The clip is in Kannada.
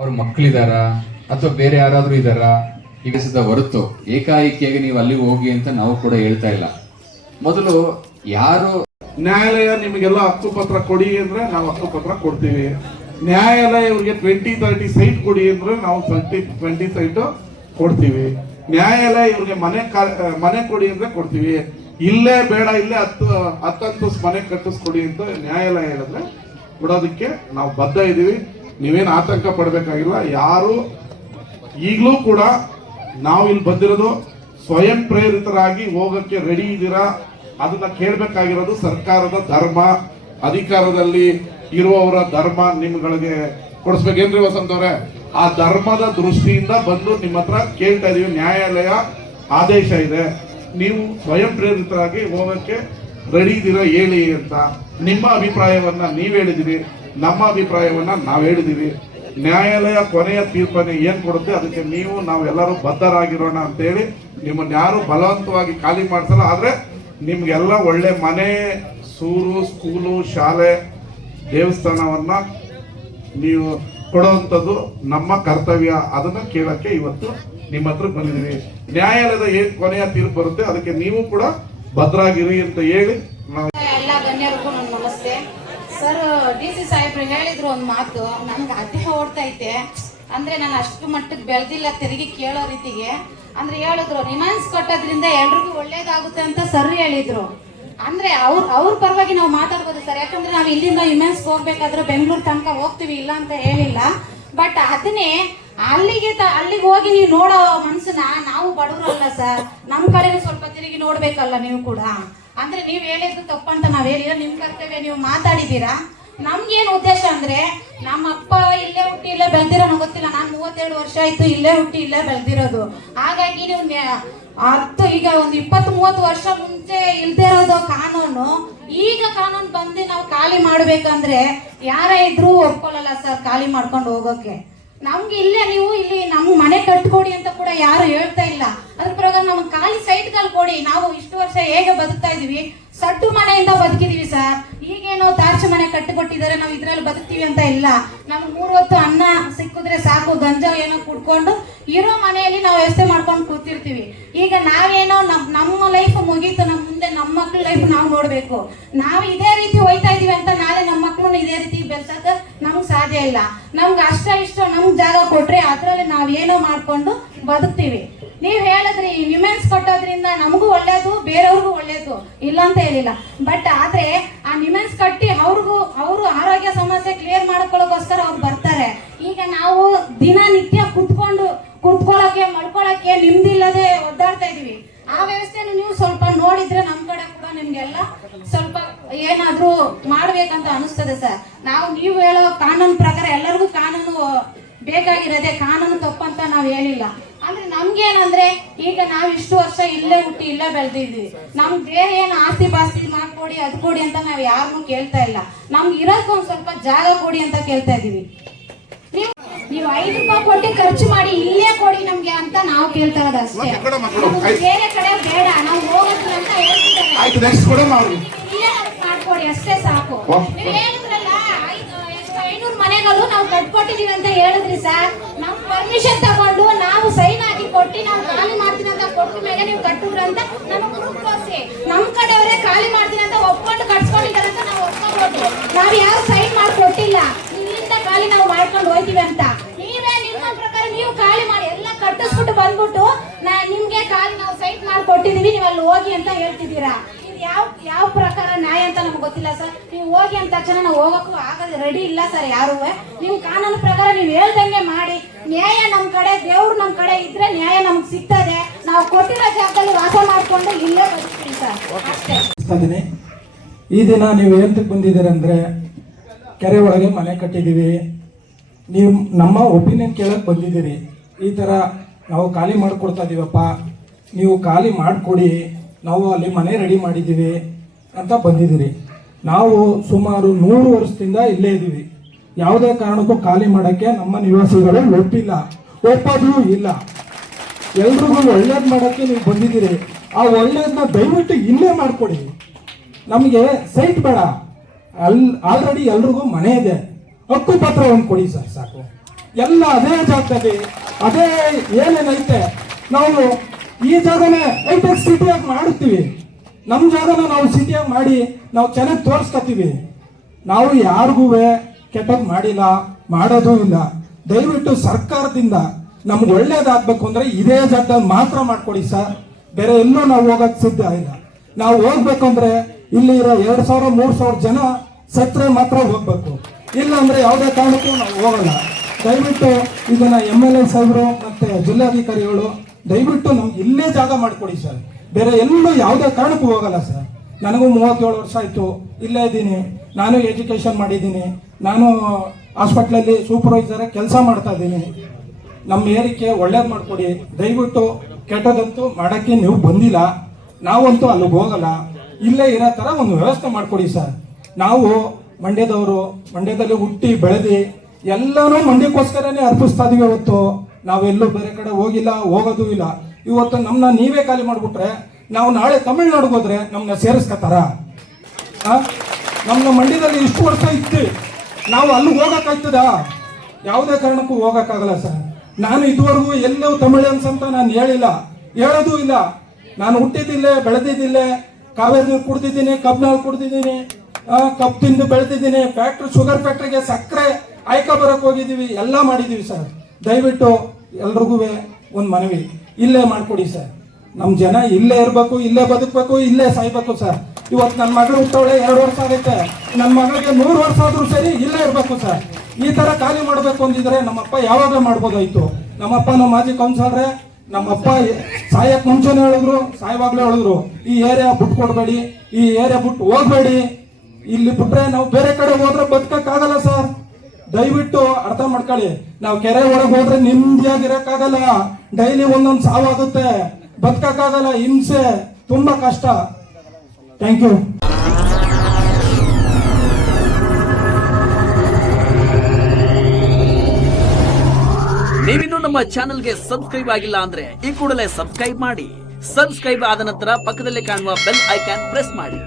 ಅವ್ರ ಮಕ್ಕಳಿದಾರ ಅಥವಾ ಬೇರೆ ಯಾರಾದ್ರೂ ಇದಾರಾ ಈಗ ಹೊರತು ಏಕಾಏಕಿಯಾಗಿ ನೀವು ಅಲ್ಲಿಗೆ ಹೋಗಿ ಅಂತ ನಾವು ಕೂಡ ಹೇಳ್ತಾ ಇಲ್ಲ. ಮೊದಲು ಯಾರು ನ್ಯಾಯಾಲಯ ನಿಮಗೆಲ್ಲ ಹಕ್ಕುಪತ್ರ ಕೊಡಿ ಅಂದ್ರೆ ನಾವು ಹಕ್ಕುಪತ್ರ ಕೊಡ್ತೀವಿ. ನ್ಯಾಯಾಲಯ ಇವ್ರಿಗೆ 20-30 ಸೈಟ್ ಕೊಡಿ ಅಂದ್ರೆ ನಾವು 20 ಸೈಟ್ ಕೊಡ್ತೀವಿ. ನ್ಯಾಯಾಲಯ ಇವ್ರಿಗೆ ಮನೆ ಕೊಡಿ ಅಂದ್ರೆ ಕೊಡ್ತೀವಿ. ಇಲ್ಲೇ ಬೇಡ ಇಲ್ಲೇ 10 ಮನೆ ಕಟ್ಟಿಸ್ಕೊಡಿ ಅಂತ ನ್ಯಾಯಾಲಯ ಹೇಳಿದ್ರೆ ಬಿಡೋದಕ್ಕೆ ನಾವು ಬದ್ಧ ಇದೀವಿ. ನೀವೇನು ಆತಂಕ ಪಡಬೇಕಾಗಿಲ್ಲ. ಯಾರು ಈಗಲೂ ಕೂಡ ನಾವು ಇಲ್ಲಿ ಬಂದಿರೋದು ಸ್ವಯಂ ಪ್ರೇರಿತರಾಗಿ ಹೋಗಕ್ಕೆ ರೆಡಿ ಇದ್ದೀರಾ? ಅದನ್ನ ಕೇಳಬೇಕಾಗಿರೋದು ಸರ್ಕಾರದ ಧರ್ಮ, ಅಧಿಕಾರದಲ್ಲಿ ಇರುವವರ ಧರ್ಮ ನಿಮ್ಗಳಿಗೆ ಕೊಡಿಸ್ಬೇಕೇನ್ರಿ ವಸಂತ ಅವರೇ? ಆ ಧರ್ಮದ ದೃಷ್ಟಿಯಿಂದ ಬಂದು ನಿಮ್ಮ ಹತ್ರ ಕೇಳ್ತಾ ಇದೀವಿ. ನ್ಯಾಯಾಲಯ ಆದೇಶ ಇದೆ, ನೀವು ಸ್ವಯಂ ಪ್ರೇರಿತರಾಗಿ ಹೋಗಕ್ಕೆ ರೆಡಿ ಇದ್ದೀರಾ ಹೇಳಿ ಅಂತ. ನಿಮ್ಮ ಅಭಿಪ್ರಾಯವನ್ನ ನೀವ್ ಹೇಳಿದಿರಿ, ನಮ್ಮ ಅಭಿಪ್ರಾಯವನ್ನ ನಾವ್ ಹೇಳಿದೀವಿ. ನ್ಯಾಯಾಲಯ ಕೊನೆಯ ತೀರ್ಪನ್ನು ಏನ್ ಕೊಡುತ್ತೆ ಅದಕ್ಕೆ ನೀವು ನಾವೆಲ್ಲರೂ ಬದ್ಧರಾಗಿರೋಣ ಅಂತ ಹೇಳಿ ನಿಮ್ಮನ್ನ ಯಾರು ಬಲವಂತವಾಗಿ ಖಾಲಿ ಮಾಡಿಸಲ್ಲ. ಆದ್ರೆ ನಿಮ್ಗೆಲ್ಲ ಒಳ್ಳೆ ಮನೆ, ಸೂರು, ಸ್ಕೂಲು, ಶಾಲೆ, ದೇವಸ್ಥಾನವನ್ನ ನೀವು ಕೊಡುವಂಥದ್ದು ನಮ್ಮ ಕರ್ತವ್ಯ. ಅದನ್ನ ಕೇಳಕ್ಕೆ ಇವತ್ತು ನಿಮ್ಮ ಹತ್ರ ಬಂದಿದ್ದೀವಿ. ನ್ಯಾಯಾಲಯದ ಏನ್ ಕೊನೆಯ ತೀರ್ಪು ಬರುತ್ತೆ ಅದಕ್ಕೆ ನೀವು ಕೂಡ ಭದ್ರಾಗಿರಿ ಅಂತ ಹೇಳಿ ನಾವು ಎಲ್ಲ ಗಣ್ಯರಿಗೂ ನನ್ನ ನಮಸ್ತೆ. ಸರ್, DC ಸಾಹೇಬ್ರು ಹೇಳಿದ್ರು ಒಂದು ಮಾತು ನನ್ಗೆ ಅದೇ ಓಡ್ತೈತೆ. ಅಂದ್ರೆ ನಾನು ಅಷ್ಟು ಮಟ್ಟಕ್ಕೆ ಬೆಳೆದಿಲ್ಲ ತೆರಿಗೆ ಕೇಳೋ ರೀತಿಗೆ. ಅಂದ್ರೆ ಹೇಳಿದ್ರು ರಿಮಾನ್ಸ್ ಕೊಟ್ಟೋದ್ರಿಂದ ಎಲ್ರಿಗೂ ಒಳ್ಳೇದಾಗುತ್ತೆ ಅಂತ ಸರ್ ಹೇಳಿದ್ರು. ಅಂದ್ರೆ ಅವ್ರ ಪರವಾಗಿ ನಾವು ಮಾತಾಡ್ಬೋದು ಸರ್. ಯಾಕಂದ್ರೆ ನಾವು ಇಲ್ಲಿಂದ ರಿಮಾನ್ಸ್ಗೆ ಹೋಗ್ಬೇಕಾದ್ರೆ ಬೆಂಗಳೂರು ತನಕ ಹೋಗ್ತೀವಿ, ಇಲ್ಲ ಅಂತ ಹೇಳಿಲ್ಲ. ಬಟ್ ಅದನ್ನೇ ಅಲ್ಲಿಗೆ ಹೋಗಿ ನೀವು ನೋಡೋ ಮನ್ಸನ್ನ ನಾವು ಬಡವರಲ್ಲ ಸರ್, ನಮ್ಮ ಕಡೆನೂ ಸ್ವಲ್ಪ ತಿರುಗಿ ನೋಡ್ಬೇಕಲ್ಲ ನೀವು ಕೂಡ. ಅಂದ್ರೆ ನೀವ್ ಹೇಳಿದ್ದು ತಪ್ಪಂತ ನಾವ್ ಹೇಳಿಲ್ಲ, ನಿಮ್ ಕರ್ತವ್ಯ ನೀವು ಮಾತಾಡಿದೀರಾ. ನಮ್ಗೇನ್ ಉದ್ದೇಶ ಅಂದ್ರೆ ನಮ್ಮ ಅಪ್ಪ ಇಲ್ಲೇ ಹುಟ್ಟಿ ಇಲ್ಲೇ ಬೆಳ್ದಿರೋ ಗೊತ್ತಿಲ್ಲ. ನಾನು 32 ವರ್ಷ ಆಯ್ತು ಇಲ್ಲೇ ಹುಟ್ಟಿ ಇಲ್ಲೇ ಬೆಳ್ದಿರೋದು. ಹಾಗಾಗಿ ನೀವು ಈಗ ಒಂದು 20-30 ವರ್ಷ ಮುಂಚೆ ಇಲ್ದೇ ಇರೋದು ಕಾನೂನು, ಈಗ ಕಾನೂನು ಬಂದು ನಾವು ಖಾಲಿ ಮಾಡ್ಬೇಕಂದ್ರೆ ಯಾರೇ ಇದ್ರೂ ಒಪ್ಕೊಳ್ಳಲ್ಲ ಸರ್ ಖಾಲಿ ಮಾಡ್ಕೊಂಡು ಹೋಗೋಕೆ. ನಮ್ಗೆ ಇಲ್ಲೇ ನೀವು ಇಲ್ಲಿ ನಮ್ಗೆ ಮನೆ ಕಟ್ಕೊಡಿ ಅಂತ ಕೂಡ ಯಾರು ಹೇಳ್ತಾ ಇಲ್ಲ. ಅದ್ರ ಪ್ರಕಾರ ನಮ್ಗೆ ಖಾಲಿ ಸೈಟ್ಗಳು ಕೊಡಿ. ನಾವು ಇಷ್ಟು ವರ್ಷ ಹೇಗೆ ಬದುಕ್ತಾ ಇದೀವಿ, ಸಡ್ಡು ಮನೆಯಿಂದ ಬದುಕಿದೀವಿ ಸರ್. ಈಗೇನೋ ತಾರ್ಚು ಮನೆ ಕಟ್ಟಿಕೊಟ್ಟಿದ್ದಾರೆ, ನಾವು ಇದ್ರಲ್ಲಿ ಬದುಕ್ತೀವಿ ಅಂತ ಇಲ್ಲ. ನಮ್ಗೆ 3 ಹೊತ್ತು ಅನ್ನ ಸಿಕ್ಕಿದ್ರೆ ಸಾಕು, ಗಂಜಾ ಏನೋ ಕುಡ್ಕೊಂಡು ಇರೋ ಮನೆಯಲ್ಲಿ ನಾವು ವ್ಯವಸ್ಥೆ ಮಾಡ್ಕೊಂಡು ಕೂತಿರ್ತೀವಿ. ಈಗ ನಾವೇನೋ ನಮ್ಮ ಲೈಫ್ ಮುಗೀತು, ನಮ್ಮ ಮುಂದೆ ನಮ್ಮ ಮಕ್ಳ ಲೈಫ್ ನಾವು ನೋಡ್ಬೇಕು. ನಾವು ಇದೇ ರೀತಿ ಹೋಯ್ತಾ ಇದೀವಿ ಅಂತ ನಾಳೆ ನಮ್ಮ ಮಕ್ಳನ್ನ ಇದೇ ರೀತಿ ಬೆಳ್ಸಕ್ಕೆ ನಮ್ಗೆ ಸಾಧ್ಯ ಇಲ್ಲ. ನಮ್ಗೆ ಇಷ್ಟ ನಮ್ಗೆ ಜಾಗ ಕೊಟ್ರೆ ಅದ್ರಲ್ಲಿ ನಾವೇನೋ ಮಾಡ್ಕೊಂಡು ಬದುಕ್ತೀವಿ. ನೀವ್ ಹೇಳಿದ್ರಿ ವಿಮೆನ್ಸ್ ಕೊಟ್ಟೋದ್ರಿಂದ ನಮಗೂ ಒಳ್ಳೇದು, ಬೇರೆಯವ್ರಿಗೂ ಒಳ್ಳೇದು, ಇಲ್ಲ ಅಂತ ಹೇಳಿಲ್ಲ. ಬಟ್ ಆದ್ರೆ ಆ ವಿಮೆನ್ಸ್ ಕಟ್ಟಿ ಅವರು ಆರೋಗ್ಯ ಸಮಸ್ಯೆ ಕ್ಲಿಯರ್ ಮಾಡ್ಕೊಳ್ಳೋಕೋಸ್ಕರ ಅವ್ರು ಬರ್ತಾರೆ. ಈಗ ನಾವು ದಿನನಿತ್ಯ ಕುತ್ಕೊಳ್ಳೋಕೆ ಮಲ್ಕೊಳ್ಳೋಕೆ ನಿಮ್ದಿಲ್ಲದೆ ಒದ್ದಾಡ್ತಾ ಇದೀವಿ. ಆ ವ್ಯವಸ್ಥೆನ ನೀವು ಸ್ವಲ್ಪ ನೋಡಿದ್ರೆ ನಮ್ ಕಡೆ ಕೂಡ ನಿಮ್ಗೆಲ್ಲ ಸ್ವಲ್ಪ ಏನಾದ್ರೂ ಮಾಡ್ಬೇಕಂತ ಅನಿಸ್ತದೆ ಸರ್. ನೀವು ಹೇಳೋ ಕಾನೂನು ಪ್ರಕಾರ ಎಲ್ಲರಿಗೂ ಕಾನೂನು ಬೇಕಾಗಿರೋದೆ, ಕಾನೂನು ತಪ್ಪಂತ ನಾವ್ ಹೇಳಿಲ್ಲ. ಅಂದ್ರೆ ನಮ್ಗೇನಂದ್ರೆ ಈಗ ನಾವ್ ಇಷ್ಟು ವರ್ಷ ಇಲ್ಲೇ ಹುಟ್ಟಿ ಇಲ್ಲೇ ಬೆಳೆದಿದ್ವಿ. ನಮ್ಗೆ ಬೇರೆ ಏನು ಆಸ್ತಿ ಪಾಸ್ತಿ ಮಾಡ್ಕೊಡಿ ಅದ್ ಕೊಡಿ ಅಂತ ನಾವ್ ಯಾರನ್ನೂ ಕೇಳ್ತಾ ಇಲ್ಲ. ನಮ್ಗೆ ಇರೋದಕ್ಕೆ ಒಂದ್ ಸ್ವಲ್ಪ ಜಾಗ ಕೊಡಿ ಅಂತ ಕೇಳ್ತಾ ಇದೀವಿ. ನೀವು 5 ರೂಪಾಯಿ ಕೊಟ್ಟು ಖರ್ಚು ಮಾಡಿ ಇಲ್ಲೇ ಕೊಡಿ ನಮ್ಗೆ ಅಂತ ನಾವು ಕೇಳ್ತಾ ಇರೋದು ಅಷ್ಟೇ. ಬೇರೆ ಕಡೆ ಬೇಡ, ನಾವು ಹೋಗೋದು ಅಂತ ಹೇಳ್ತಿದ್ದಾರೆ. ಇಲ್ಲೇ ಮಾಡ್ಕೊಡಿ ಅಷ್ಟೇ ಸಾಕು. ನೀವು ಹೇಳಿದ್ರಲ್ಲ 500 ಮನೆಗಳು ನಾವು ಕಟ್ಕೊಟ್ಟಿದೀವಿ ಅಂತ ಹೇಳಿದ್ರಿ ಸರ್. ನಮ್ ಪರ್ಮಿಷನ್ ತಗೊಂಡು ನಾವು ಸೈನ್ ಹಾಕಿ ಕೊಟ್ಟು ನಾವು ಖಾಲಿ ಮಾಡ್ತೀನಿ ಅಂತ ಕೊಟ್ಟ ಮೇಲೆ ನೀವು ಕಟ್ಟಿದ್ರ ಅಂತ ನಮಗೆ ಪ್ರೂಫ್ ತೋರಿಸಿ. ನಮ್ ಕಡೆಯವರೇ ಖಾಲಿ ಮಾಡ್ತೀನಿ ಅಂತ ಒಪ್ಕೊಂಡು ಕಟ್ಸ್ಕೊಂಡಿದ್ದಾರೆ ಅಂತ ನಾವು ಒಪ್ಕೋಬಹುದು. ನಾವ್ ಯಾವ ಸೈನ್ ಮಾಡಿ ಕೊಟ್ಟಿಲ್ಲ, ಇಲ್ಲಿಂದ ಖಾಲಿ ನಾವು ಮಾಡ್ಕೊಂಡು ಹೋಯ್ತೀವಿ ಅಂತ. ನೀವೇ ನಿಮ್ಮ ಪ್ರಕಾರ ನೀವು ಖಾಲಿ ಮಾಡಿ ಎಲ್ಲ ಕಟ್ಟಿಸ್ಬಿಟ್ಟು ಬಂದ್ಬಿಟ್ಟು ನಿಮ್ಗೆ ಖಾಲಿ ನಾವು ಸೈಟ್ ಮಾಡಿ ಕೊಟ್ಟಿದೀವಿ, ನೀವು ಅಲ್ಲಿ ಹೋಗಿ ಅಂತ ಹೇಳ್ತಿದ್ದೀರಾ. ಯಾವ ಪ್ರಕಾರ ನ್ಯಾಯ ಅಂತ ನಮ್ಗೆ ಗೊತ್ತಿಲ್ಲ ಸರ್. ನೀವು ಹೋಗಿ ಅಂದ ತಕ್ಷಣ ನಾವು ಹೋಗಕ್ಕೂ ಆಗದೆ ರೆಡಿ ಇಲ್ಲ ಸರ್ ಯಾರು. ನೀವು ಕಾನೂನು ಪ್ರಕಾರ ನೀವು ಹೇಳ್ದಂಗೆ ಮಾಡಿ. ನ್ಯಾಯ ನಮ್ ಕಡೆ, ದೇವ್ರು ನಮ್ ಕಡೆ ಇದ್ರೆ ನ್ಯಾಯ ನಮ್ಗೆ ಸಿಗ್ತದೆ. ನಾವು ಕೊಟ್ಟಿರೋ ಜಾಗದಲ್ಲಿ ವಾಸ ಮಾಡ್ಕೊಂಡು ಇಲ್ಲೇ ಬದುಕ್ತೀವಿ ಸರ್ ಅಷ್ಟೇ. ಈ ದಿನ ನೀವು ಏನಕ್ಕೆ ಬಂದಿದ್ದೀರಂದ್ರೆ ಕೆರೆ ಒಳಗೆ ಮನೆ ಕಟ್ಟಿದ್ದೀವಿ, ನೀವು ನಮ್ಮ ಒಪಿನಿಯನ್ ಕೇಳಕ್ಕೆ ಬಂದಿದ್ದೀರಿ. ಈ ಥರ ನಾವು ಖಾಲಿ ಮಾಡಿಕೊಡ್ತಾ ಇದೀವಪ್ಪ, ನೀವು ಖಾಲಿ ಮಾಡಿಕೊಡಿ, ನಾವು ಅಲ್ಲಿ ಮನೆ ರೆಡಿ ಮಾಡಿದ್ದೀವಿ ಅಂತ ಬಂದಿದ್ದೀರಿ. ನಾವು ಸುಮಾರು 100 ವರ್ಷದಿಂದ ಇಲ್ಲೇ ಇದ್ದೀವಿ. ಯಾವುದೇ ಕಾರಣಕ್ಕೂ ಖಾಲಿ ಮಾಡೋಕ್ಕೆ ನಮ್ಮ ನಿವಾಸಿಗಳು ಒಪ್ಪೋದು ಇಲ್ಲ. ಎಲ್ರಿಗೂ ಒಳ್ಳೇದು ಮಾಡೋಕ್ಕೆ ನೀವು ಬಂದಿದ್ದೀರಿ. ಆ ಒಳ್ಳೇದನ್ನ ದಯವಿಟ್ಟು ಇಲ್ಲೇ ಮಾಡಿಕೊಡಿ. ನಮಗೆ ಸೈಟ್ ಬೇಡ, ಆಲ್ರೆಡಿ ಎಲ್ರಿಗೂ ಮನೆ ಇದೆ, ಹಕ್ಕು ಪತ್ರ ಒಂದು ಕೊಡಿ ಸರ್ ಸಾಕು. ಎಲ್ಲ ಅದೇ ಜಾಗದಲ್ಲಿ ಅದೇ ಏನೇನೈತೆ ನಾವು ಈ ಜಾಗನೇ ಹೈಟೆಕ್ ಸಿಟಿಯಾಗಿ ಮಾಡುತ್ತೀವಿ. ನಮ್ಮ ಜಾಗನ ನಾವು ಸಿಟಿಯಾಗಿ ಮಾಡಿ ನಾವು ಚೆನ್ನಾಗಿ ತೋರಿಸ್ಕೊತೀವಿ. ನಾವು ಯಾರಿಗೂ ಕೆಟ್ಟದ್ದು ಮಾಡಿಲ್ಲ, ಮಾಡೋದು ಇಲ್ಲ. ದಯವಿಟ್ಟು ಸರ್ಕಾರದಿಂದ ನಮ್ಗೆ ಒಳ್ಳೇದಾಗಬೇಕು ಅಂದ್ರೆ ಇದೇ ಜಾಗದಲ್ಲಿ ಮಾತ್ರ ಮಾಡ್ಕೊಡಿ ಸರ್. ಬೇರೆ ಎಲ್ಲೂ ನಾವು ಹೋಗಕ್ಕೆ ಸಿದ್ಧ ಇಲ್ಲ. ನಾವು ಹೋಗ್ಬೇಕಂದ್ರೆ ಇಲ್ಲಿ ಇರೋ 2,000-3,000 ಜನ ಸತ್ರೆ ಮಾತ್ರ ಹೋಗ್ಬೇಕು, ಇಲ್ಲ ಅಂದ್ರೆ ಯಾವುದೇ ಕಾರಣಕ್ಕೂ ನಾವು ಹೋಗಲ್ಲ. ದಯವಿಟ್ಟು ಇದನ್ನ MLA ಸಾಹೇಬರು ಮತ್ತೆ ಜಿಲ್ಲಾಧಿಕಾರಿಗಳು ದಯವಿಟ್ಟು ನಮ್ಗೆ ಇಲ್ಲೇ ಜಾಗ ಮಾಡಿಕೊಡಿ ಸರ್. ಬೇರೆ ಎಲ್ಲೂ ಯಾವುದೇ ಕಾರಣಕ್ಕೂ ಹೋಗಲ್ಲ ಸರ್. ನನಗೂ 37 ವರ್ಷ ಆಯ್ತು, ಇಲ್ಲೇ ಇದ್ದೀನಿ. ನಾನು ಎಜುಕೇಶನ್ ಮಾಡಿದ್ದೀನಿ. ನಾನು ಹಾಸ್ಪಿಟ್ಲಲ್ಲಿ ಸೂಪರ್ವೈಸರ್ ಕೆಲಸ ಮಾಡ್ತಾ ಇದ್ದೀನಿ. ನಮ್ಮ ಏರಿಕೆ ಒಳ್ಳೇದು ಮಾಡಿಕೊಡಿ ದಯವಿಟ್ಟು. ಕೆಟ್ಟದಂತೂ ಮಾಡೋಕ್ಕೆ ನೀವು ಬಂದಿಲ್ಲ, ನಾವಂತೂ ಅಲ್ಲಿಗೆ ಹೋಗಲ್ಲ. ಇಲ್ಲೇ ಇರೋ ಥರ ಒಂದು ವ್ಯವಸ್ಥೆ ಮಾಡಿಕೊಡಿ ಸರ್. ನಾವು ಮಂಡ್ಯದವರು, ಮಂಡ್ಯದಲ್ಲಿ ಹುಟ್ಟಿ ಬೆಳೆದು ಎಲ್ಲನೂ ಮಂಡ್ಯಕ್ಕೋಸ್ಕರನೇ ಅರ್ಪಿಸ್ತಾ ಇದೀವಿ. ಇವತ್ತು ನಾವೆಲ್ಲೂ ಬೇರೆ ಕಡೆ ಹೋಗಿಲ್ಲ, ಹೋಗೋದು ಇಲ್ಲ. ಇವತ್ತು ನಮ್ಮನ್ನ ನೀವೇ ಖಾಲಿ ಮಾಡಿಬಿಟ್ರೆ ನಾವು ನಾಳೆ ತಮಿಳ್ನಾಡಿಗೆ ಹೋದ್ರೆ ನಮ್ಮನ್ನ ಸೇರಿಸ್ಕೊತಾರ? ನಮ್ಮ ಮಂಡ್ಯದಲ್ಲಿ ಇಷ್ಟು ವರ್ಷ ಇತ್ತು, ನಾವು ಅಲ್ಲಿಗೆ ಹೋಗೋಕ್ಕಾಗ್ತದ? ಯಾವುದೇ ಕಾರಣಕ್ಕೂ ಹೋಗೋಕ್ಕಾಗಲ್ಲ ಸರ್. ನಾನು ಇದುವರೆಗೂ ಎಲ್ಲೂ ತಮಿಳಿಯನ್ಸ್ ಅಂತ ನಾನು ಹೇಳಿಲ್ಲ, ಹೇಳೋದು ಇಲ್ಲ. ನಾನು ಹುಟ್ಟಿದ್ದಿಲ್ಲೇ, ಬೆಳೆದಿದ್ದಿಲ್ಲೇ, ಕಾವೇರಿ ನೀರು ಕುಡ್ದಿದ್ದೀನಿ, ಕಬ್ಬಿನಾಳು ಕುಡ್ದಿದ್ದೀನಿ, ಕಬ್ಬು ತಿಂದು ಬೆಳೆದಿದ್ದೀನಿ. ಫ್ಯಾಕ್ಟ್ರಿ, ಶುಗರ್ ಫ್ಯಾಕ್ಟ್ರಿಗೆ ಸಕ್ಕರೆ ಆಯ್ಕೆ ಬರಕ್ಕೆ ಹೋಗಿದ್ದೀವಿ, ಎಲ್ಲ ಮಾಡಿದ್ದೀವಿ ಸರ್. ದಯವಿಟ್ಟು ಎಲ್ರಿಗೂ ಒಂದು ಮನವಿ, ಇಲ್ಲೇ ಮಾಡಿಕೊಡಿ ಸರ್. ನಮ್ಮ ಜನ ಇಲ್ಲೇ ಇರಬೇಕು, ಇಲ್ಲೇ ಬದುಕಬೇಕು, ಇಲ್ಲೇ ಸಾಯ್ಬೇಕು ಸರ್. ಇವತ್ತು ನನ್ನ ಮಗಳು ಹುಟ್ಟವಳೆ 2 ವರ್ಷ ಆಗೈತೆ, ನನ್ನ ಮಗಳಿಗೆ 100 ವರ್ಷ ಆದ್ರೂ ಸರಿ ಇಲ್ಲೇ ಇರಬೇಕು ಸರ್. ಈ ತರ ಖಾಲಿ ಮಾಡಬೇಕು ಅಂದಿದ್ರೆ ನಮ್ಮಪ್ಪ ಯಾವಾಗ ಮಾಡ್ಬೋದಾಯ್ತು. ನಮ್ಮಪ್ಪ ನಮ್ಮ ಮಾಜಿ ಕೌನ್ಸಿಲರ್ರೆ, ನಮ್ಮಪ್ಪ ಸಾಯಕ್ ಮುಂಚೆನೆ ಹೇಳಿದ್ರು, ಸಾಯವಾಗ್ಲೇ ಹೇಳಿದ್ರು, ಈ ಏರಿಯಾ ಬಿಟ್ಟು ಕೊಡಬೇಡಿ, ಈ ಏರಿಯಾ ಬಿಟ್ಟು ಹೋಗ್ಬೇಡಿ. ಇಲ್ಲಿ ಬಿಟ್ರೆ ನಾವು ಬೇರೆ ಕಡೆ ಹೋದ್ರೆ ಬದುಕಕ್ಕಾಗಲ್ಲ ಸರ್. ದಯವಿಟ್ಟು ಅರ್ಥ ಮಾಡ್ಕೊಳ್ಳಿ. ನಾವು ಕೆರೆ ಒಳಗೆ ಹೋದ್ರೆ ನಿಮ್ಮದಿಯಾಗಿರಕ್ಕಾಗಲ್ಲ. ಡೈಲಿ ಒಂದೊಂದು ಸಾವಾಗುತ್ತೆ, ಬದುಕಕ್ಕಾಗಲ್ಲ. ಹಿಂಸೆ ತುಂಬಾ ಕಷ್ಟ. Thank you. ನೀವಿನ್ನೂ ನಮ್ಮ ಚಾನೆಲ್ಗೆ ಸಬ್ಸ್ಕ್ರೈಬ್ ಆಗಿಲ್ಲ ಅಂದ್ರೆ ಈ ಕೂಡಲೇ ಸಬ್ಸ್ಕ್ರೈಬ್ ಮಾಡಿ. ಸಬ್ಸ್ಕ್ರೈಬ್ ಆದ ನಂತರ ಪಕ್ಕದಲ್ಲಿ ಕಾಣುವ ಬೆಲ್ ಐಕಾನ್ ಪ್ರೆಸ್ ಮಾಡಿ.